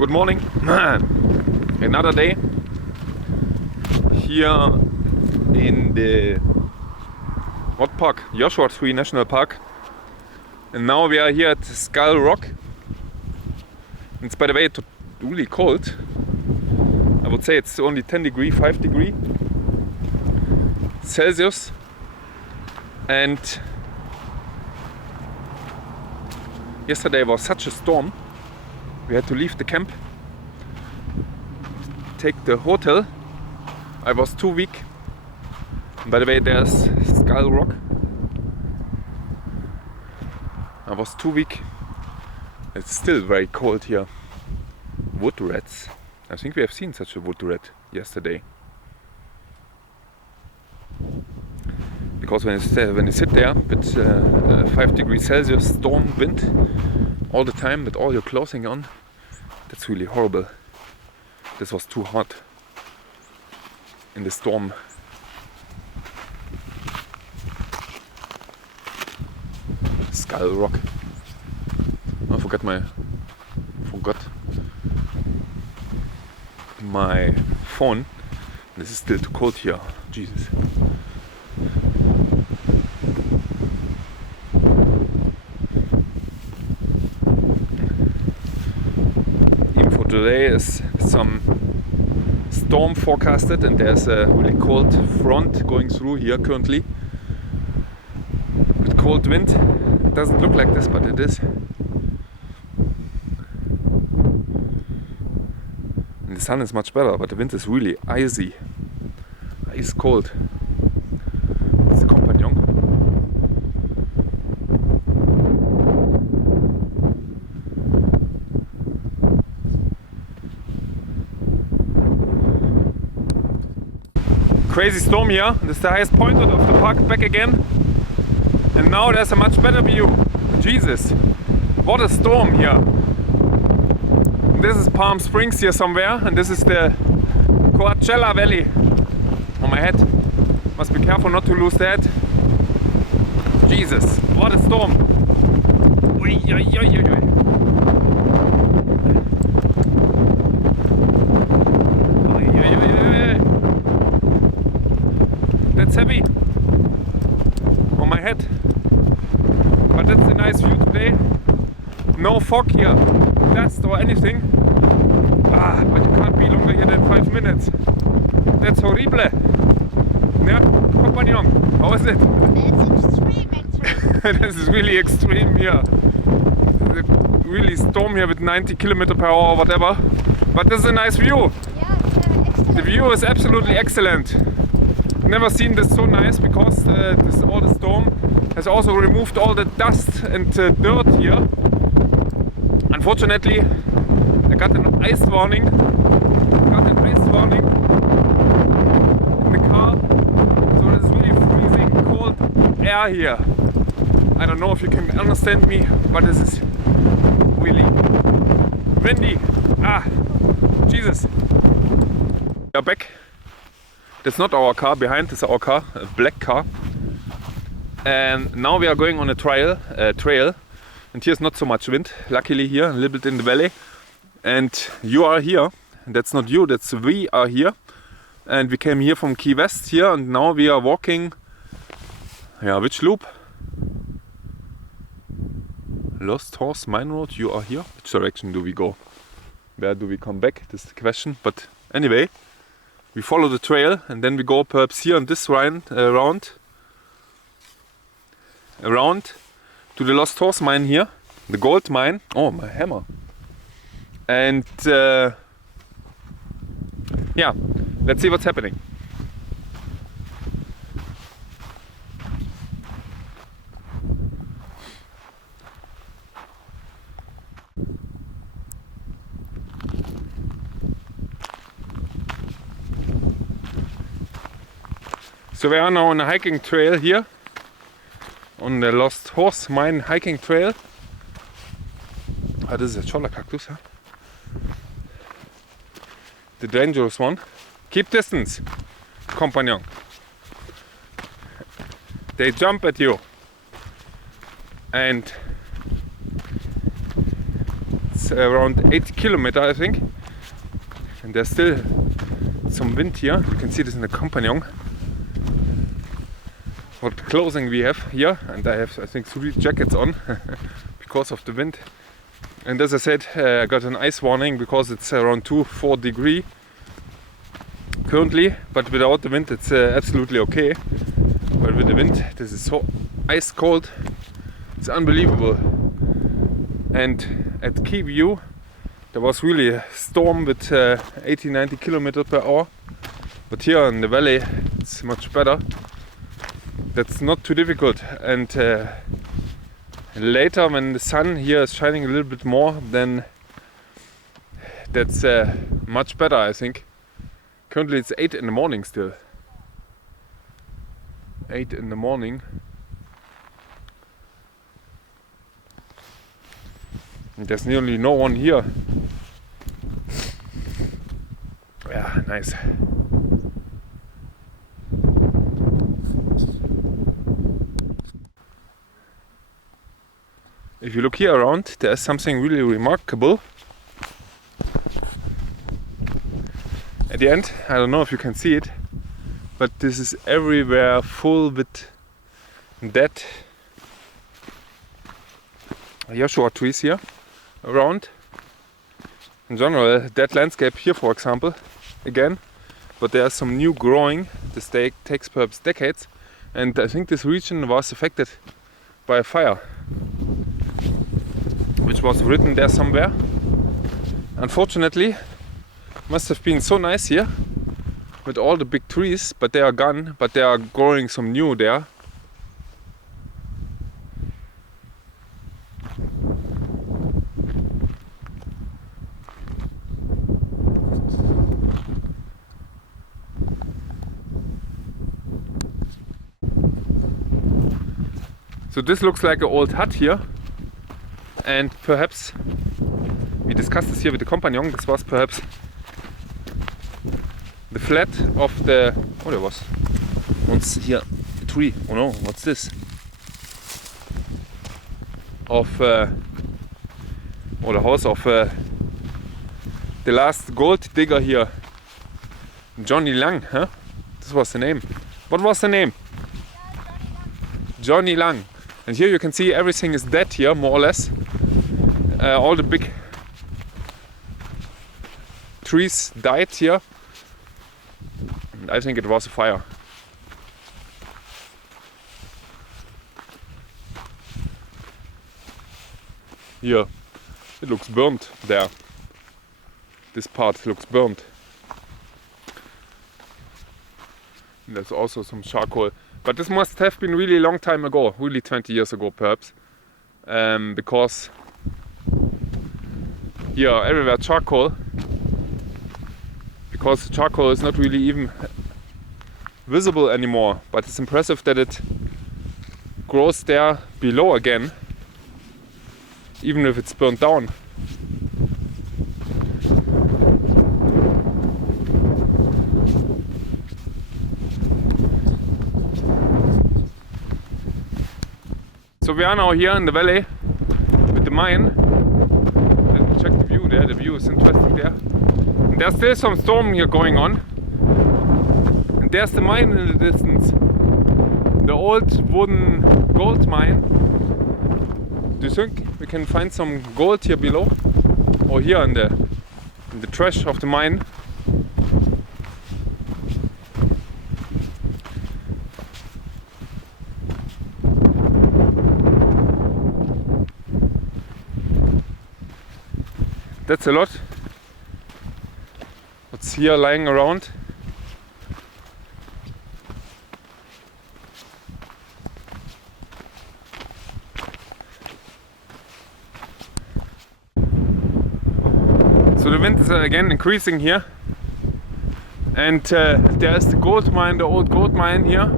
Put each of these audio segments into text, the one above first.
good morning. Another day here in the what park? Joshua Tree National Park. And now we are here at Skull Rock. It's, by the way, really cold. I would say it's only 5 degrees Celsius. And yesterday was such a storm. We had to leave the camp, take the hotel. I was too weak. By the way, there's Skull Rock. I was too weak. It's still very cold here. Wood rats. I think we have seen such a wood rat yesterday. Because when you sit there with 5 degrees Celsius storm wind all the time with all your clothing on, that's really horrible. This was too hot in the storm. Skull Rock. I forgot my phone. This is still too cold here. Jesus. Even for today is some storm forecasted, and there's a really cold front going through here currently with cold wind. It doesn't look like this, but it is. And the sun is much better, but the wind is really icy. Ice cold. It's the compagnon. Crazy storm here. This is the highest point of the park, back again. And now there's a much better view. Jesus, what a storm here. This is Palm Springs here somewhere, and this is the Coachella Valley. On my head. Must be careful not to lose that. Jesus, what a storm. Ui, ui, ui, ui, ui. Ui, ui, ui, ui. That's heavy. On my head. But that's a nice view today. No fog here, dust or anything. But you can't be longer here than 5 minutes. That's horrible. Yeah, compagnon, how is it? That's extreme, actually. This is really extreme here. Really storm here with 90 km/h or whatever. But this is a nice view. Yeah, it's excellent. The view is absolutely excellent. Never seen this so nice, because all the storm has also removed all the dust and dirt here. Unfortunately, I got an ice warning. In the car, so there's really freezing cold air here. I don't know if you can understand me, but this is really windy. Jesus. We are back. That's not our car behind, it's our car, a black car. And now we are going on a trail. And here's not so much wind, luckily here, a little bit in the valley. And you are here. That's not you, that's we are here. And we came here from Key West here, and now we are walking. Yeah, which loop? Lost Horse Mine Road, you are here. Which direction do we go? Where do we come back? This is the question. But anyway, we follow the trail, and then we go perhaps here on this around to the Lost Horse Mine here, the gold mine. Oh, my hammer. And yeah, let's see what's happening. So we are now on a hiking trail here, on the Lost Horse Mine hiking trail. This is a cholla cactus, huh? The dangerous one. Keep distance, compagnon. They jump at you. And it's is around 80 kilometers, I think. And there's still some wind here. You can see this in the companion. What clothing we have here, and I have, I think, 3 jackets on because of the wind. And as I said, I got an ice warning because it's around 4 degrees currently, but without the wind it's absolutely okay. But with the wind, this is so ice cold, it's unbelievable. And at Key View there was really a storm with 80-90 kilometers per hour, but here in the valley it's much better. That's not too difficult, and later when the sun here is shining a little bit more, then that's much better, I think. Currently it's 8 in the morning still. 8 in the morning. And there's nearly no one here. Yeah, nice. If you look here around, there's something really remarkable. At the end, I don't know if you can see it, but this is everywhere full with dead Joshua trees here around. In general, dead landscape here, for example, again, but there's some new growing. This takes perhaps decades, and I think this region was affected by a fire, which was written there somewhere. Unfortunately, must have been so nice here with all the big trees, but they are gone, but they are growing some new there. So this looks like an old hut here, and perhaps we discussed this here with the companion. This was perhaps the flat of the... Oh, there was once here a tree. Oh no, what's this? Of the house of the last gold digger here, Johnny Lang, huh? This was the name. What was the name? Johnny Lang. And here you can see everything is dead here, more or less. All the big trees died here. And I think it was a fire. Here, it looks burnt there. This part looks burnt. And there's also some charcoal. But this must have been really long time ago, really 20 years ago perhaps. Because here everywhere charcoal. Because the charcoal is not really even visible anymore. But it's impressive that it grows there below again, even if it's burnt down. So we are now here in the valley with the mine. Let me check the view there. The view is interesting there. And there's still some storm here going on. And there's the mine in the distance. The old wooden gold mine. Do you think we can find some gold here below? Or here in the trash of the mine? That's a lot. What's here lying around? So the wind is again increasing here, and there's the gold mine, the old gold mine here.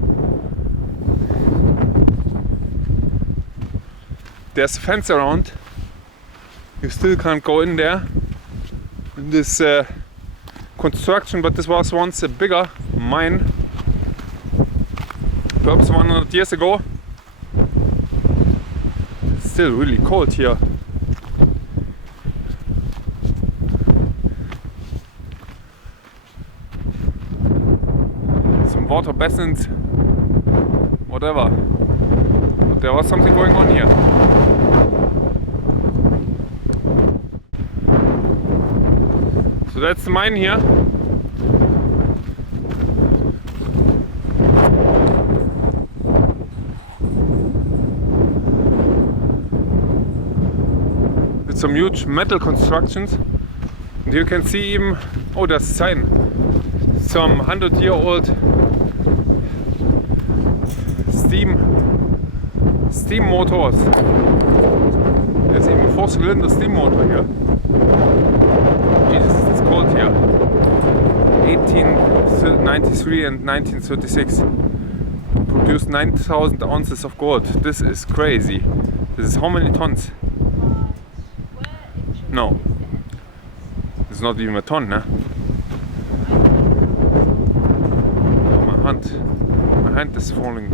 There's a fence around. You still can't go in there in this construction, but this was once a bigger mine, perhaps 100 years ago. It's still really cold here. water basins, whatever. But there was something going on here. So that's the mine here. With some huge metal constructions. And you can see even, oh, there's a sign. Some 100-year-old steam motors. There's even a 4-cylinder steam motor here. Jesus, it's cold here. 1893 and 1936 produced 9,000 ounces of gold. This is crazy. This is how many tons? No, it's not even a ton, huh? My hand is falling.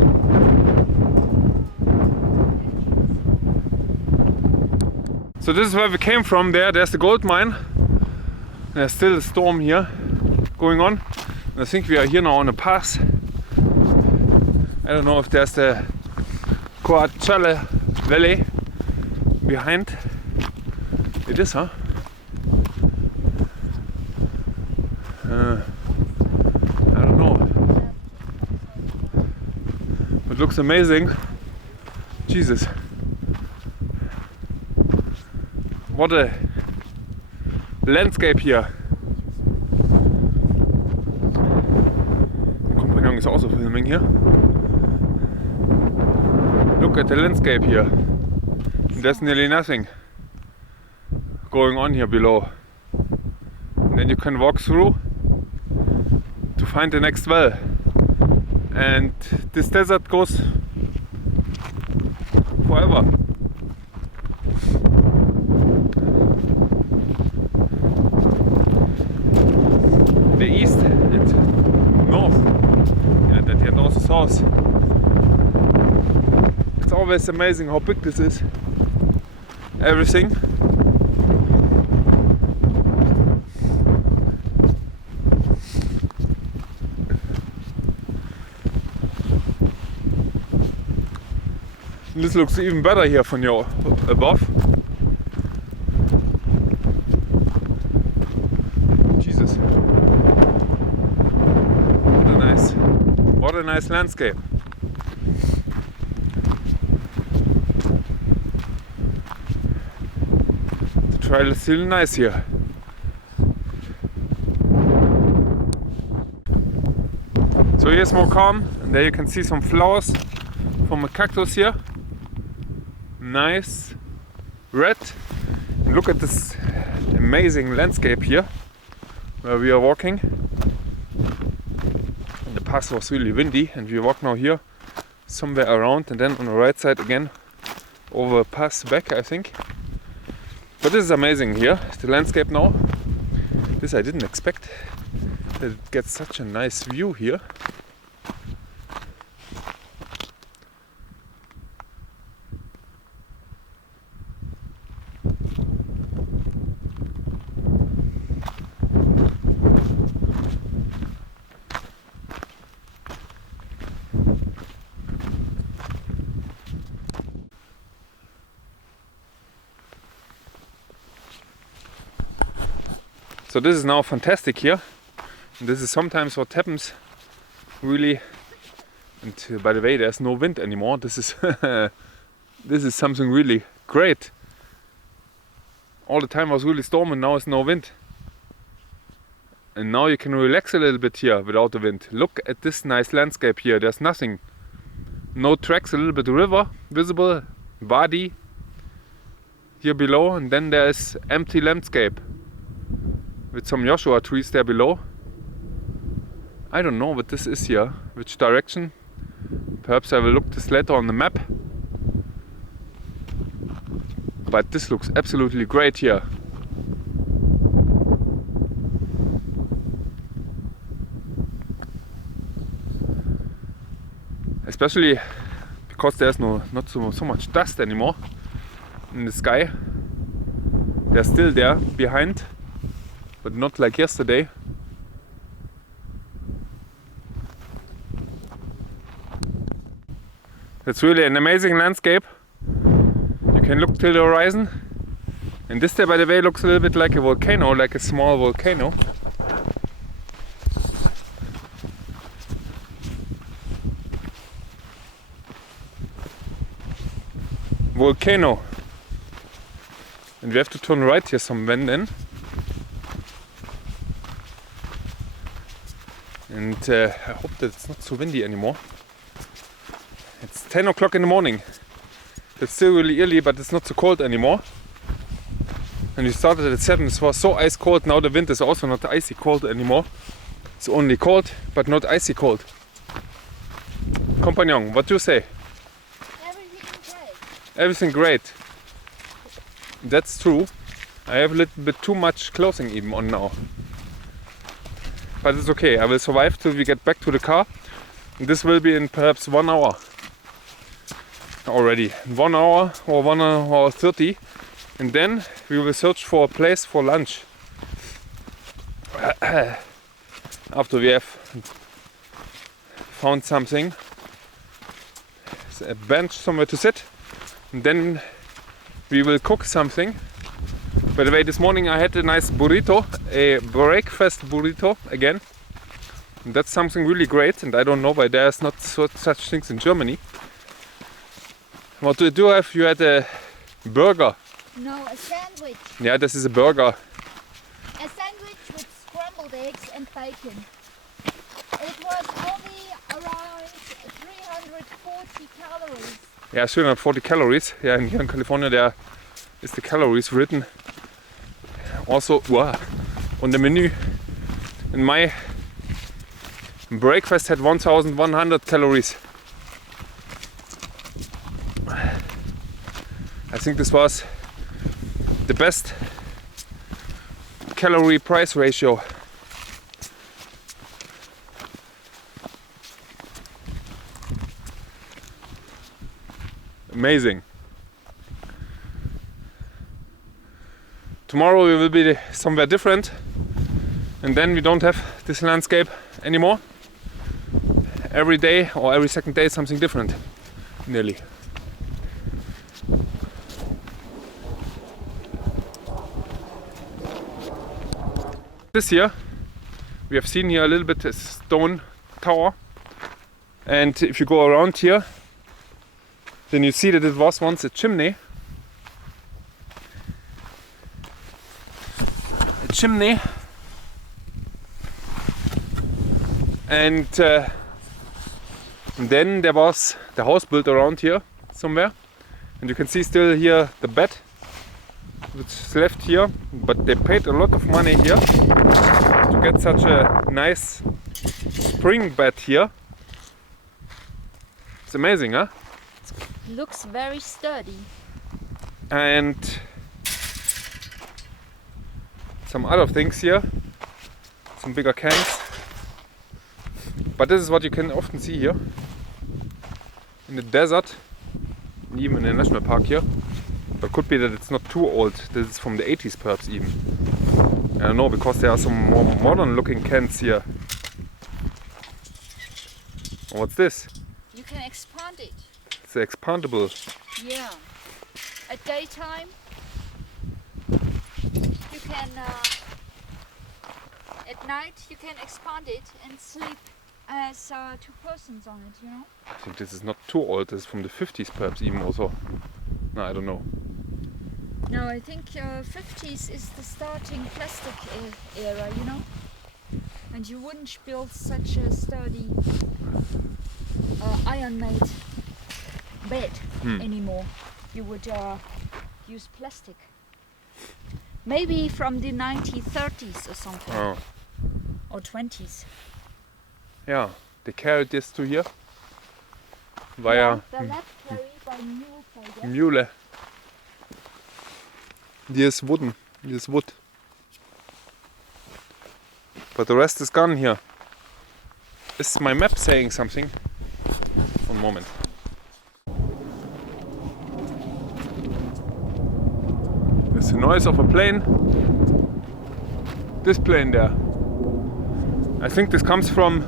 So this is where we came from. There's the gold mine. There's still a storm here going on. And I think we are here now on a pass. I don't know if there's the Cholla Valley behind. It is, huh? I don't know. It looks amazing. Jesus. What a landscape here. Der Kompagnon is also filming here. Look at the landscape here. There's nearly nothing going on here below. And then you can walk through to find the next well. And this desert goes forever. The east and north, and at the end also south. It's always amazing how big this is. Everything. This looks even better here from your above. Jesus. What a nice landscape. The trail is still nice here. So here's more calm, and there you can see some flowers from a cactus here. Nice red. And look at this amazing landscape here where we are walking. And the pass was really windy, and we walk now here somewhere around, and then on the right side again over a pass back, I think. But this is amazing here, the landscape now. This I didn't expect, that it gets such a nice view here. So this is now fantastic here. And this is sometimes what happens really. And by the way, there's no wind anymore. This is this is something really great. All the time was really storm, and now it's no wind. And now you can relax a little bit here without the wind. Look at this nice landscape here. There's nothing. No tracks, a little bit river visible, wadi here below, and then there's empty landscape with some Joshua trees there below. I don't know what this is here, which direction. Perhaps I will look this later on the map. But this looks absolutely great here. Especially because there's not so much dust anymore in the sky. They're still there behind, but not like yesterday. It's really an amazing landscape. You can look till the horizon. And this there, by the way, looks a little bit like a volcano, like a small volcano. Volcano. And we have to turn right here somewhere then. And I hope that it's not so windy anymore. It's 10 o'clock in the morning. It's still really early, but it's not so cold anymore. And we started at 7. It was so ice cold. Now the wind is also not icy cold anymore. It's only cold, but not icy cold. Compagnon, what do you say? Everything great. Everything great. That's true. I have a little bit too much clothing even on now. But it's okay. I will survive till we get back to the car. And this will be in perhaps 1 hour. Already. 1 hour or 1 hour 30. And then we will search for a place for lunch. After we have found something. A bench somewhere to sit. And then we will cook something. By the way, this morning I had a nice burrito, a breakfast burrito again. And that's something really great, and I don't know why there's not such things in Germany. What do you have? You had a burger. No, a sandwich. Yeah, this is a burger. A sandwich with scrambled eggs and bacon. It was only around 340 calories. Yeah, 340 calories. Yeah, and here in California there is the calories written. Also, wow, on the menu. And my breakfast had 1100 calories. I think this was the best calorie price ratio. Amazing. Tomorrow we will be somewhere different, and then we don't have this landscape anymore. Every day or every second day something different, nearly. This year we have seen here a little bit a stone tower, and if you go around here then you see that it was once a chimney. And then there was the house built around here somewhere, and you can see still here the bed which is left here, but they paid a lot of money here to get such a nice spring bed here. It's amazing, huh? Looks very sturdy. And some other things here, some bigger cans. But this is what you can often see here in the desert, even in the national park here. But could be that it's not too old. This is from the 80s perhaps even. I don't know, because there are some more modern looking cans here. What's this? You can expand it. It's expandable. Yeah. At daytime, you can. At night, you can expand it and sleep as 2 persons on it. You know. I think this is not too old. This is from the 50s perhaps even also. No, I don't know. No, I think 50s is the starting plastic era. You know. And you wouldn't build such a sturdy iron-made bed anymore. You would use plastic. Maybe from the 1930s or something. Oh. Or 20s. Yeah, they carried this to here via the left carry by mule, I guess. mule. Here's wooden. Here's wood. But the rest is gone here. Is my map saying something? One moment. There's the noise of a plane. This plane there. I think this comes from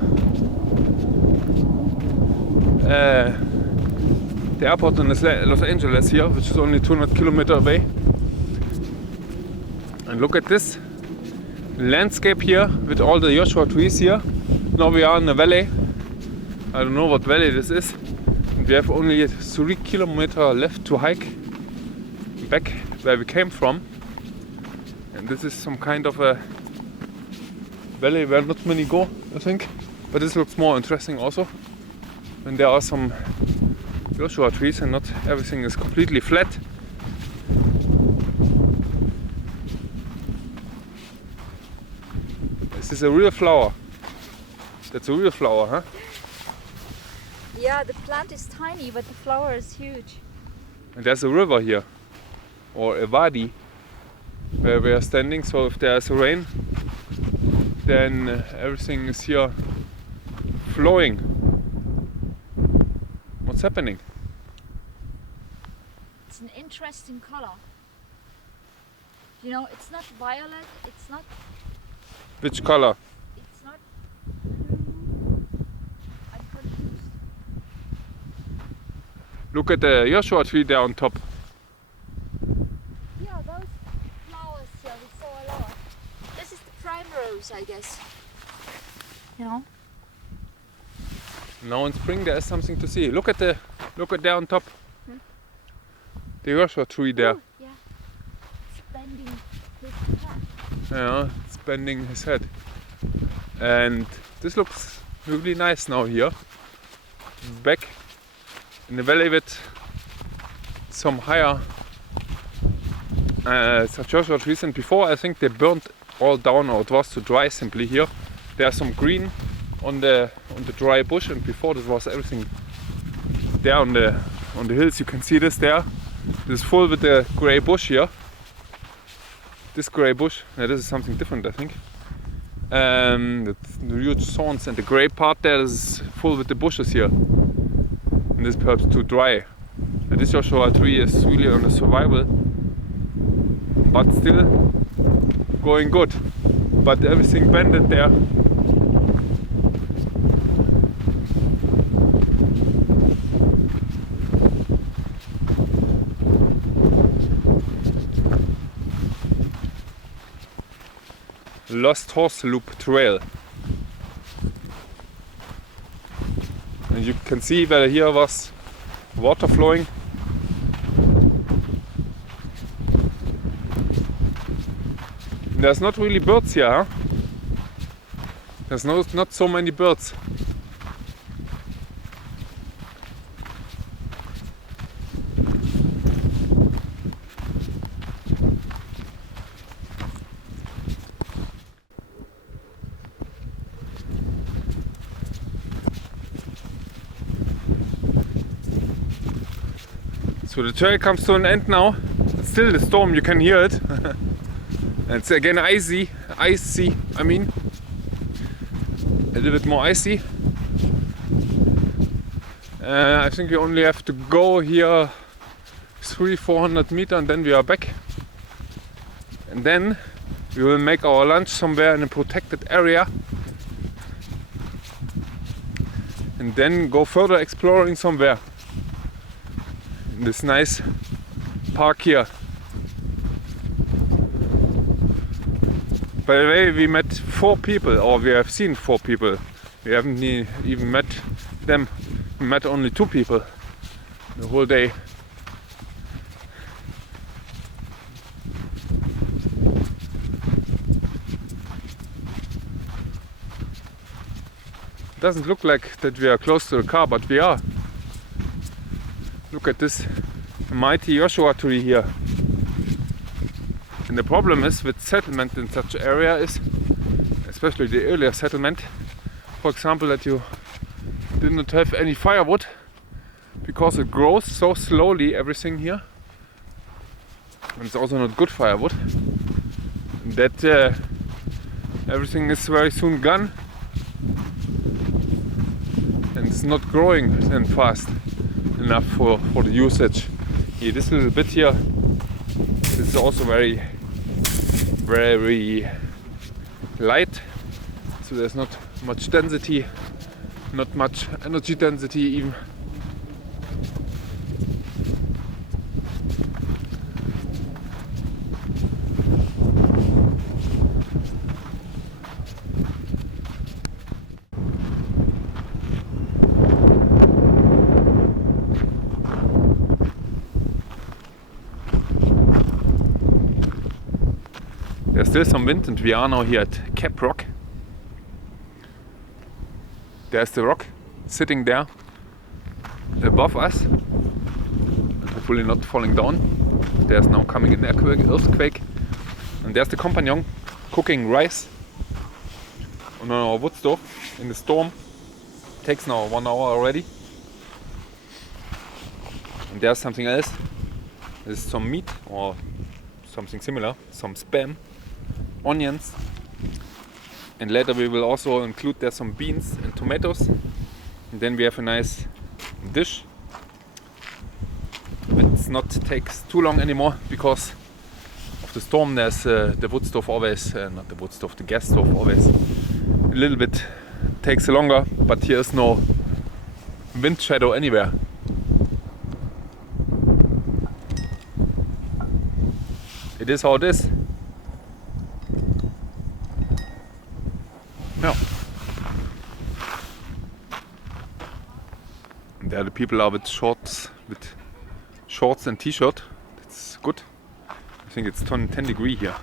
the airport in Los Angeles here, which is only 200 kilometers away. And look at this landscape here with all the Joshua trees here. Now we are in a valley. I don't know what valley this is. And we have only 3 kilometers left to hike back where we came from. And this is some kind of a valley where not many go, I think. But this looks more interesting also. When there are some Joshua trees and not everything is completely flat. This is a real flower. That's a real flower, huh? Yeah, the plant is tiny, but the flower is huge. And there's a river here, or a wadi, where we are standing. So if there's rain, then everything is here flowing. What's happening? It's an interesting color. You know, it's not violet, it's not... Which color? It's not blue. I'm confused. Look at the Joshua tree there on top. Yeah, those flowers here, we saw a lot. This is the primrose, I guess. You know? Now in spring there is something to see. Look at there on top. The Joshua tree there. Oh, yeah. It's bending his head. Yeah, it's bending his head. And this looks really nice now here. Back in the valley with some higher Joshua trees. And before I think they burnt all down, or it was too dry simply here. There's some green on the dry bush, and before this was everything there on the hills. You can see this there. This is full with the grey bush here. This grey bush. Now this is something different, I think. The huge thorns, and the grey part there is full with the bushes here. And this is perhaps too dry. And this Joshua tree is really on a survival, but still going good. But everything bended there. Lost Horse Loop Trail. And you can see where here was water flowing. There's not really birds here, huh? There's not so many birds. So the trail comes to an end now. It's still the storm, you can hear it. It's again icy, I mean. A little bit more icy. I think we only have to go here 300-400 meters and then we are back. And then we will make our lunch somewhere in a protected area. And then go further exploring somewhere. In this nice park here. By the way, we met 4 people, or we have seen 4 people. We haven't even met them. We met only 2 people the whole day. It doesn't look like that we are close to the car, but we are. Look at this mighty Joshua tree here. And the problem is with settlement in such area is, especially the earlier settlement, for example, that you did not have any firewood because it grows so slowly, everything here. And it's also not good firewood. That everything is very soon gone. And it's not growing then fast enough for the usage. Here, this little bit here, this is also very light, so there's not much density, not much energy density even. still some wind, and we are now here at Cap Rock. There's the rock sitting there above us, and hopefully not falling down. There's now coming an earthquake, and there's the companion cooking rice on our wood stove in the storm. Takes now 1 hour already. And there's something else. There's some meat or something similar, some spam, onions, and later we will also include there some beans and tomatoes, and then we have a nice dish. It's not takes too long anymore because of the storm. There's the wood stove always, not the wood stove, the gas stove always a little bit takes longer, but here is no wind shadow anywhere. It is how it is. Yeah. And there the people are with shorts and t-shirt. That's good. I think it's 10 degrees here.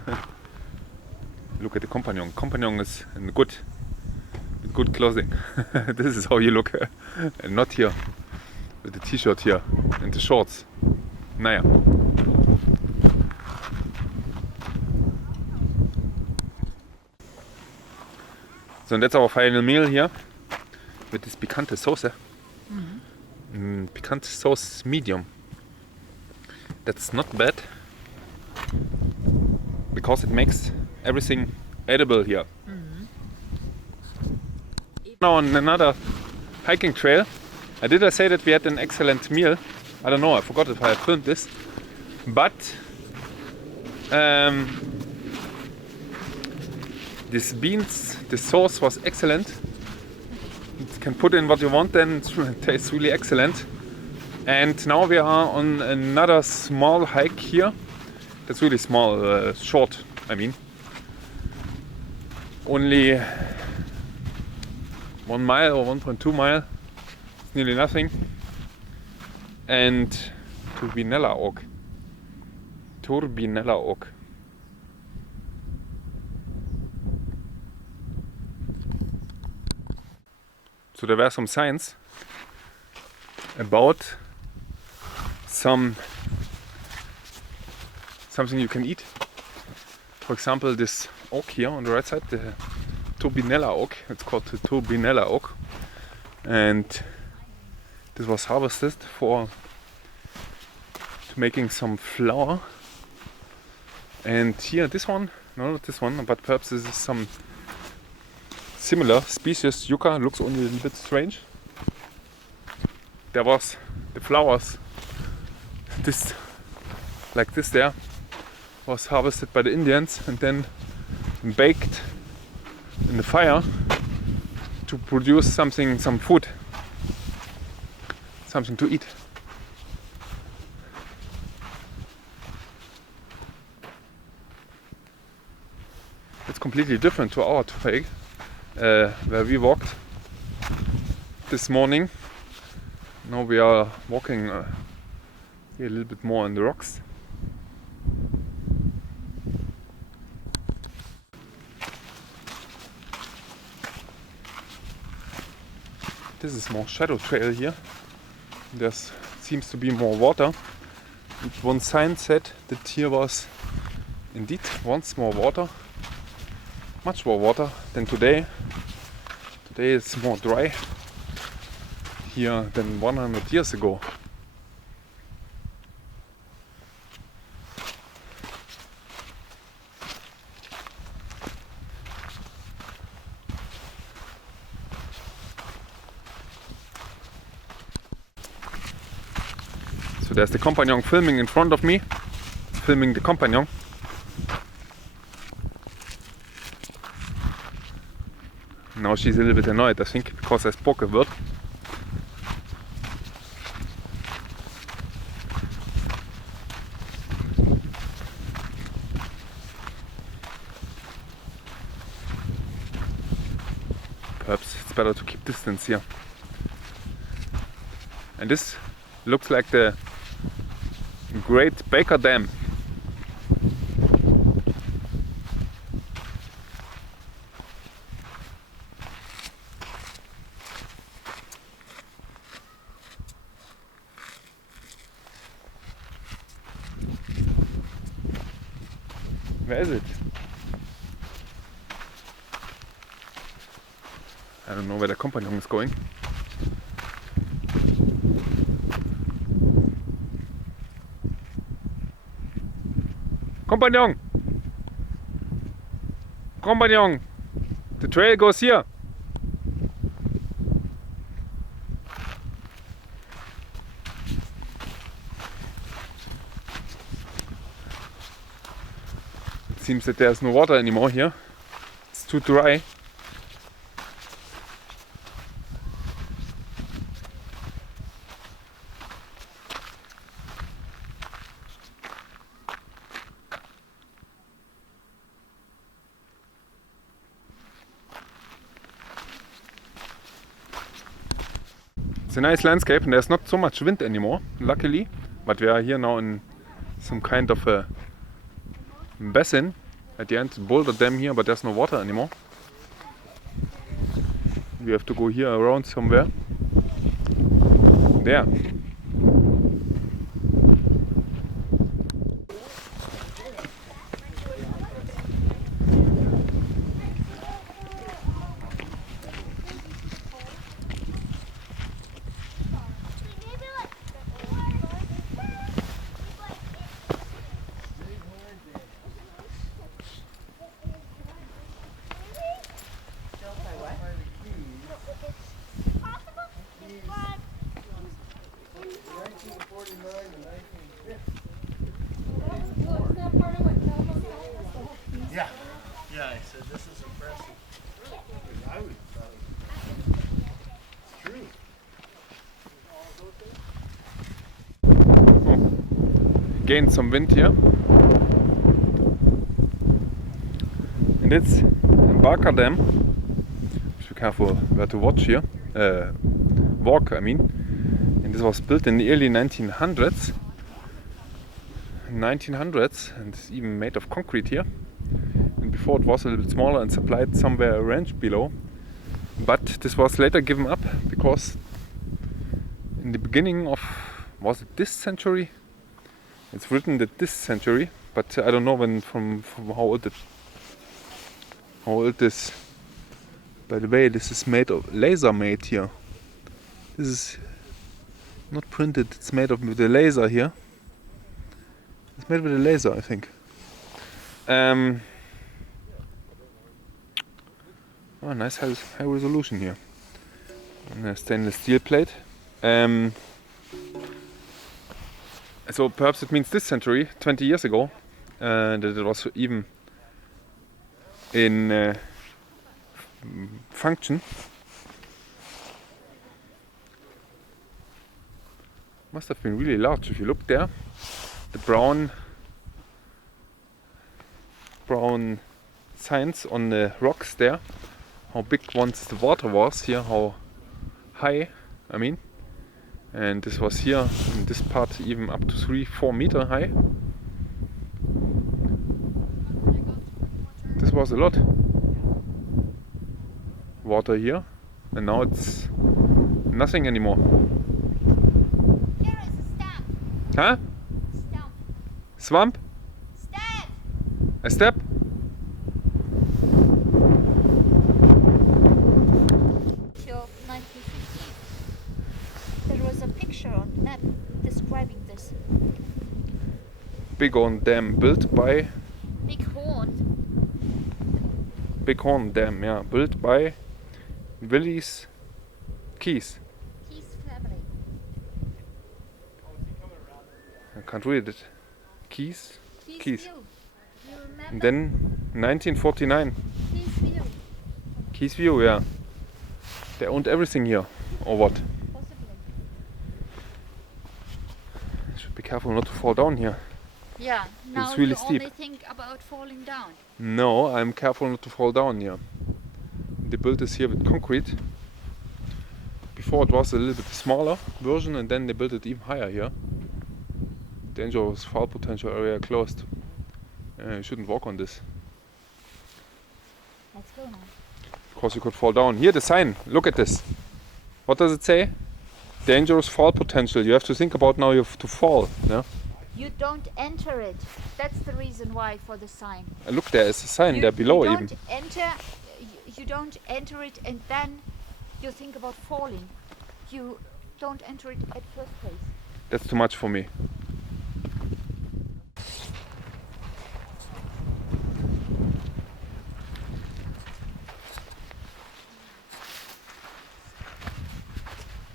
Look at the companion. Companion is in good clothing. This is how you look, and not here with the t-shirt here and the shorts. Naja. So, and that's our final meal here with this pikante sauce. Pikante sauce medium. That's not bad because it makes everything edible here. Now on another hiking trail. Did I say that we had an excellent meal? I don't know, I forgot if I filmed this. But these beans, the sauce was excellent. You can put in what you want, then it tastes really excellent. And now we are on another small hike here. That's really small, short, I mean. Only 1 mile or 1.2 mile. It's nearly nothing. And Turbinella oak. Turbinella oak. So there were some signs about something you can eat. For example, this oak here on the right side, the Turbinella oak. It's called the Turbinella oak, and this was harvested to making some flour. And here, this one, no, not this one, but perhaps this is some similar species. Yucca looks only a little bit strange. There was the flowers, this like this there, was harvested by the Indians and then baked in the fire to produce some food, something to eat. It's completely different to our trail where we walked this morning. Now we are walking here a little bit more on the rocks. This is more shadow trail here. There seems to be more water. And one sign said that here was indeed once more water. Much more water than today. Today it's more dry here than 100 years ago. So there's the companion filming in front of me, filming the companion. Now she's a little bit annoyed, I think, because I spoke a word. Perhaps it's better to keep distance here. And this looks like the Great Baker Dam. Where is it? I don't know where the companion is going. Companion! Companion! The trail goes here! It seems that there's no water anymore here. It's too dry. It's a nice landscape and there's not so much wind anymore, luckily. But we are here now in some kind of a basin. At the end, boulder dam here, but there's no water anymore. We have to go here around somewhere. There. Yeah, I said this is impressive. I would it's true. Gained some wind here. And it's Barker Dam. Be careful where to watch here. Walk, I mean. And this was built in the early 1900s. 1900s, and it's even made of concrete here. And before it was a little bit smaller and supplied somewhere a ranch below. But this was later given up because in the beginning of, was it this century? It's written that this century, but I don't know when from how old this. By the way, this is made of laser made here. This is not printed, it's made of with a laser here. It's made with a laser, I think. Oh, nice high resolution here. And a stainless steel plate. So perhaps it means this century, 20 years ago, that it was even in function. Must have been really large. If you look there, the brown signs on the rocks there, how big once the water was here, how high, I mean. And this was here in this part even up to 3-4 meter high. This was a lot water here, and now it's nothing anymore. Here is a stamp. Huh? Stamp. Swamp? Stamp. A step? Till 1950. There was a picture on the map describing this. Bighorn Dam built by Bighorn Dam, yeah, built by Willie's Keys. Keys family. I can't read it. Keys? Keys. View. You remember? And then 1949. Keys View. Keys View, yeah. They owned everything here, or what? Possibly. Should be careful not to fall down here. Yeah. Now really you steep. only think about falling down. No, I'm careful not to fall down here. They built this here with concrete. Before it was a little bit smaller version, and then they built it even higher here. Dangerous fall potential area closed. You shouldn't walk on this. Let's go now. Of course you could fall down. Here the sign, look at this. What does it say? Dangerous fall potential. You have to think about now you have to fall. Yeah? You don't enter it. That's the reason why for the sign. Look, there is a sign there below you even. don't enter. You don't enter it, and then you think about falling. You don't enter it at first place. That's too much for me.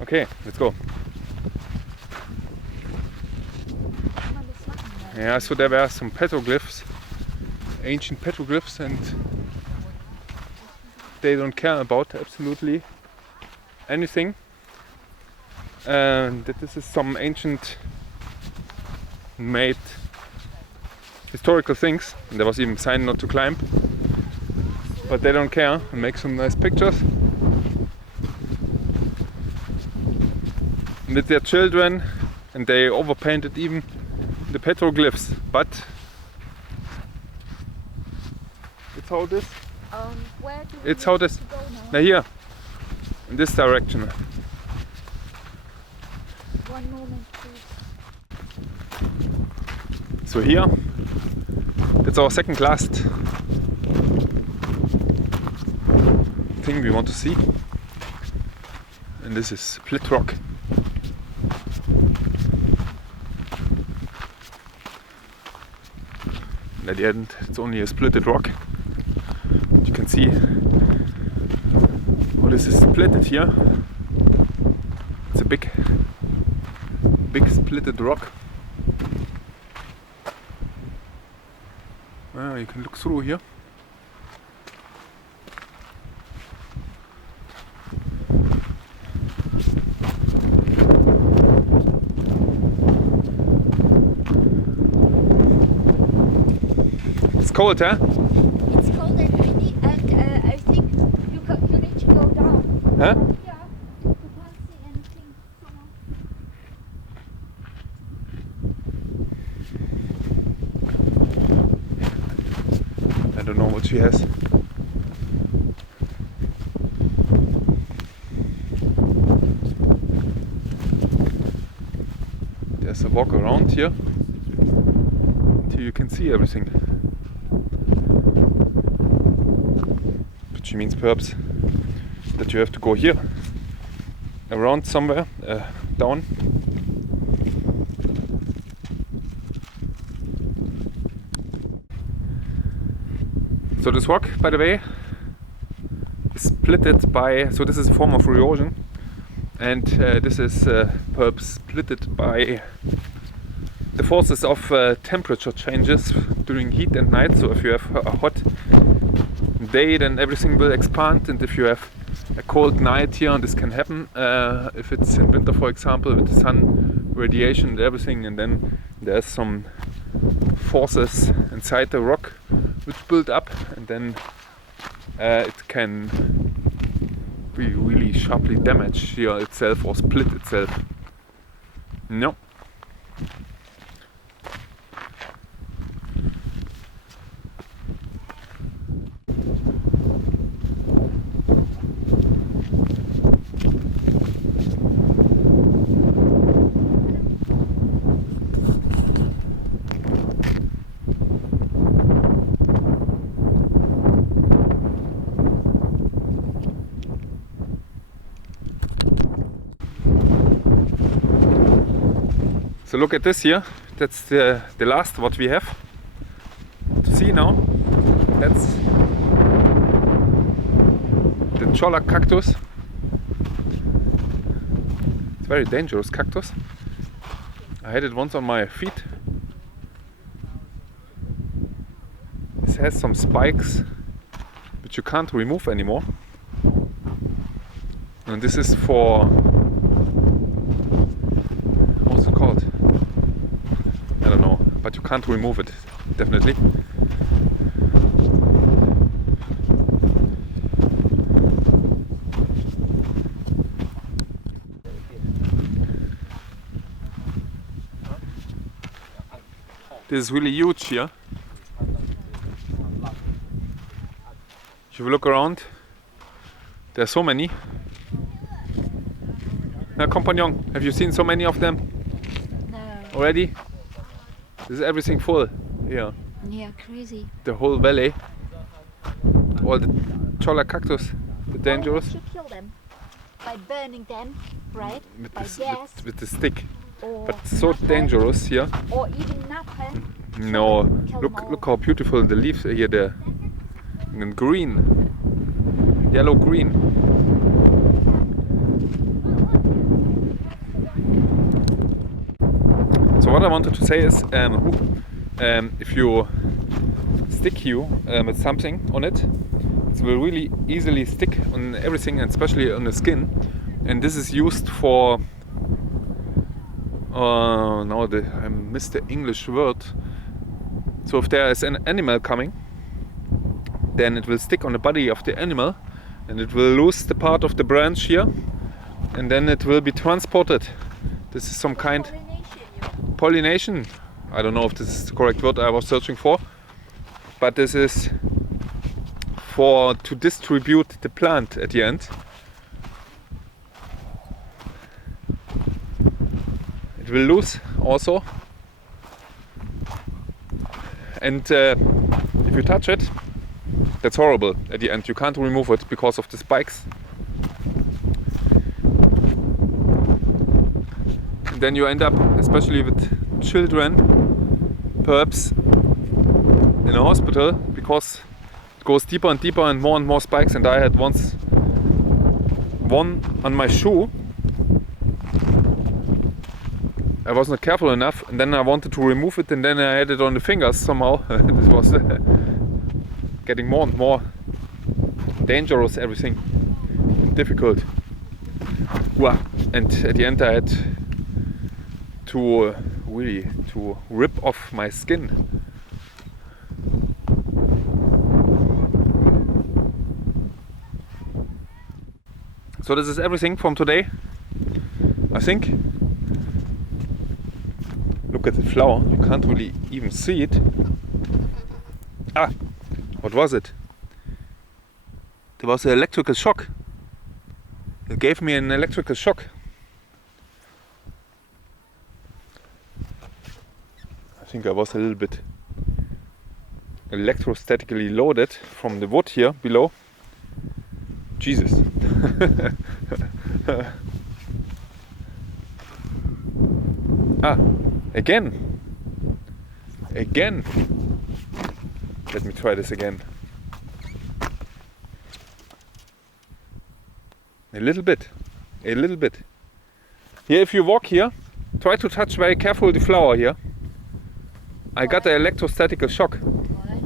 Okay, let's go. Yeah, so there were some petroglyphs, ancient petroglyphs, and they don't care about absolutely anything. And that this is some ancient made historical things. And there was even a sign not to climb. But they don't care and make some nice pictures. And with their children, and they overpainted even the petroglyphs. But it's how it is. Where do we It's how it is. to go now? Now here, in this direction. One moment, please. So here, that's our second last thing we want to see. And this is split rock. And at the end, it's only a splitted rock. You can see how this is splitted here. It's a big splitted rock. You can look through here. It's cold, huh? It's cold and windy, and I think you need to go down. Huh? Yeah, you can't see anything. I don't know what she has. There's a walk around here until you can see everything. Which means perhaps that you have to go here around somewhere down. So this rock, by the way, is splitted by, so this is a form of erosion, and this is perhaps splitted by the forces of temperature changes during heat and night. So if you have a hot day, then everything will expand, and if you have a cold night here, and this can happen if it's in winter, for example, with the sun radiation and everything, and then there's some forces inside the rock which build up, and then it can be really sharply damaged here itself or split itself. No. So look at this here. That's the last what we have to see now. That's the cholla cactus. It's a very dangerous cactus. I had it once on my feet. It has some spikes which you can't remove anymore. And this is for, what's it called? I don't know, but you can't remove it, definitely. This is really huge here. If you look around, there are so many. Now, compagnon, have you seen so many of them No. already? This is everything full here. Yeah, crazy. The whole valley. All the cholla cactus, the dangerous. Why don't you kill them? By burning them, right? With, By this, gas. with the stick. Or But so napalm, dangerous here. Or even napalm. No, Kill them all. look how beautiful the leaves are here. The green, yellow green. So what I wanted to say is, if you stick with something on it, it will really easily stick on everything, and especially on the skin. And this is used for. Now I missed the English word. So if there is an animal coming, then it will stick on the body of the animal, and it will lose the part of the branch here, and then it will be transported. This is some kind pollination. I don't know if this is the correct word I was searching for, but this is to distribute the plant at the end. It will lose also, and if you touch it, that's horrible at the end. You can't remove it because of the spikes. And then you end up, especially with children, perhaps in a hospital, because it goes deeper and deeper and more spikes. And I had once one on my shoe. I was not careful enough, and then I wanted to remove it, and then I had it on the fingers somehow. This was getting more and more dangerous, everything difficult. Wow. And at the end I had to really rip off my skin. So this is everything from today, I think. Look at the flower, you can't really even see it. Ah, what was it? There was an electrical shock. It gave me an electrical shock. I think I was a little bit electrostatically loaded from the wood here below. Jesus. Ah, again. Let me try this again. A little bit. Here, if you walk here, try to touch very careful the flower here. I got an electrostatical shock. Why?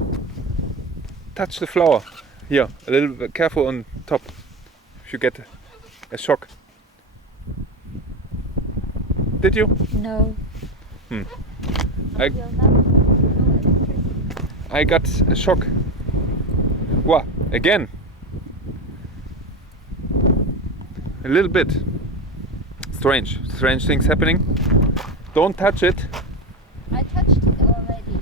Touch the flower. Here, a little bit careful on top. If you get a shock. Did you? No. I got a shock. Wow, again. A little bit. Strange things happening. Don't touch it. I touched it already.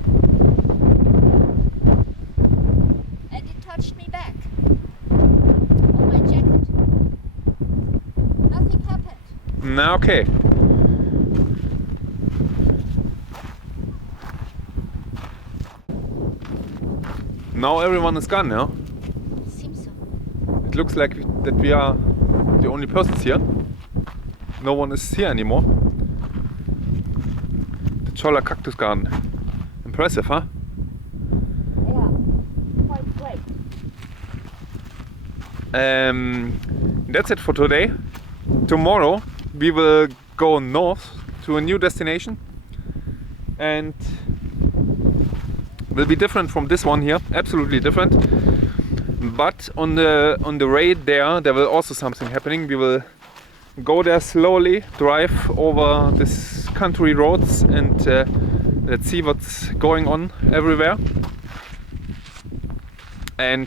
And it touched me back. On my jacket. Nothing happened. Now, okay. Now everyone is gone, no? Seems so. It looks like that we are the only persons here. No one is here anymore. The cholla cactus garden. Impressive, huh? Yeah, quite great. That's it for today. Tomorrow we will go north to a new destination, and will be different from this one here, absolutely different. But on the way there will also something happening. We will go there slowly, drive over this country roads, and let's see what's going on everywhere. And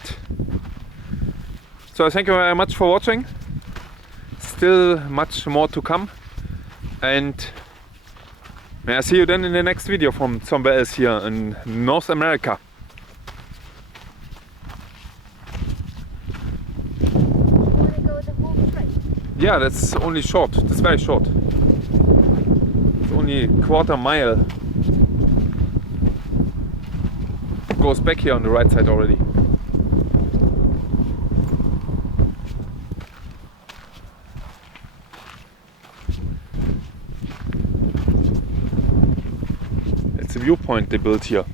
so thank you very much for watching. Still much more to come, and may I see you then in the next video from somewhere else here in North America. You want to go the whole trip? Yeah, that's only short. That's very short. It's only a quarter mile. road goes back here on the right side already. It's a viewpoint they built here.